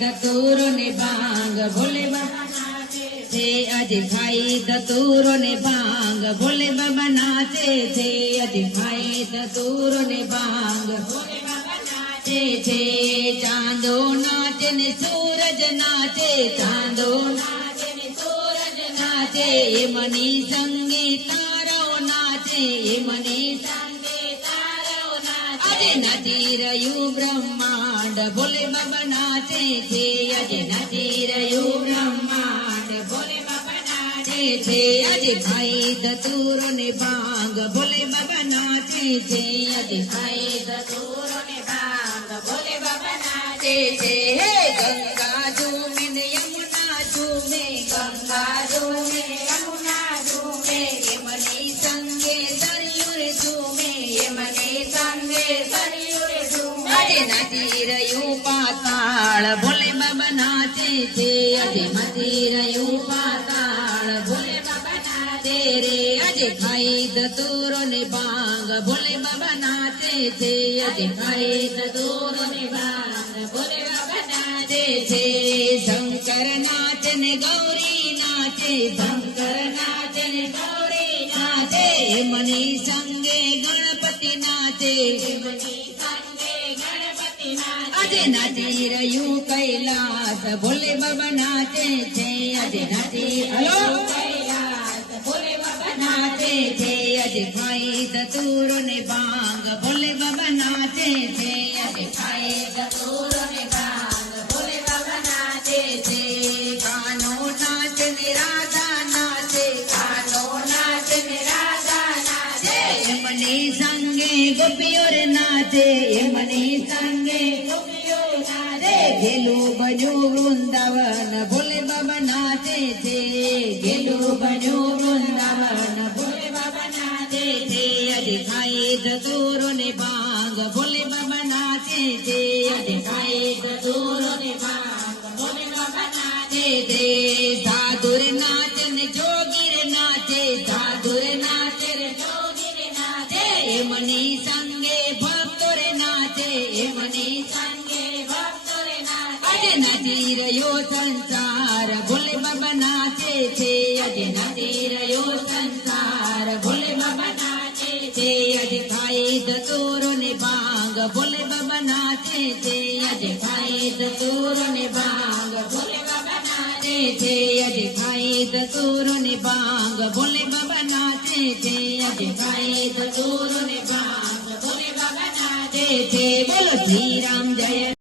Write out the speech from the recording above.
ધતુરો ને ભાંગ ભોલે બાબા નાચે છે આજે ખાઈ ધતુરો ને ભાંગ ભોલે બાબા નાચે છે આજે ખાઈ ધતુરો ને ભાંગ ભોલે બાબા નાચે છે ચાંદો નાચે ને સૂરજ નાચે ચાંદો નાચે ને સૂરજ નાચે મની સંગે તારાઓ નાચે મની સંગે તારાઓ નાચે આજે નાચી રહ્યું બ્રહ્માંડ ભોલે બાબા નાચે છે આજે નાચી રહ્યું બ્રહ્માંડ ભોલે બાબા નાચે છે આજે ખાઈ ધતુરો ને ભાંગ ભોલે બાબા નાચે છે આજે ખાઈ ધતુરો ને ભાંગ ભોલે બાબા નાચે છે હે ગંગા ઝૂમે ને યમુના ઝૂમે ગંગા ઝૂમે યમુના ઝૂમે મની સંગે સરયુ રે ઝૂમે મની સંગે સરયુ રે ઝૂમે આજે નાચી રહ્યું પાતાળ ભોલે બાબા નાચે છે આજે નાચી રહ્યું પાતાળ ભોલે બાબા નાચે રે આજે ખાઈ ધતુરો ને ભાંગ ભોલે બાબા નાચે છે આજે ખાઈ ધતુરો ને ભાંગ ભોલે બાબા નાચે છે શંકર નાચે ને ગૌરી નાચે શંકર નાચે ને ગૌરી નાચે મની સંગે ગણપતિ નાચે મની સંગે ગણપતિ નાચે આજે નાચી રહ્યું કૈલાસ ભોલે બાબા નાચે છે આજે નાચી રહ્યું કૈલાસ ભોલે બાબા નાચે છે આજે ખાઈ ધતુરો ને ભાંગ ભોલે બાબા નાચે છે આજે ખાઈ ધતુરો ને ભાંગ ભોલે બાબા નાચે છે કાનો નાચે ને રાધા નાચે કાનો નાચે ને રાધા નાચે મની સંગે ગોપીઓ રે નાચે મની સંગે ગોપીઓ નાચે ગેલું બન્યું વૃંદાવન ભોલે બાબા નાચે છે ગેલું બન્યું વૃંદાવન ભોલે બાબા નાચે છે આજે ખાઈ ધતુરો ને ભાંગ ભોલે બાબા નાચે છે આજે ખાઈ ધતુરો ને ભાંગ ભોલે બાબા નાચે છે સાધુ રે નાચે ને જોગી રે નાચે સાધુ રે નાચે રે જોગી રે નાચે મની સંગે ભક્તો રે નાચે મની સંગે ભક્તો રે નાચે આજે નાચી રહ્યો સંસાર ભોલે બાબા નાચે છે આજે નાચી રહ્યો સંસાર ભોલે બાબા નાચે છે આજે ખાઈ ધતુરો ને ભાંગ ભોલે બાબા નાચે છે આજે ખાઈ ધતુરો ને ભાંગ ભોલે બાબા નાચે છે આજે ખાઈ ધતુરો ને ભાંગ ભોલે બાબા નાચે છે આજે ખાઈ ધતુરો ને ભાંગ ભોલે બાબા નાચે છે બોલો શ્રી રામ જય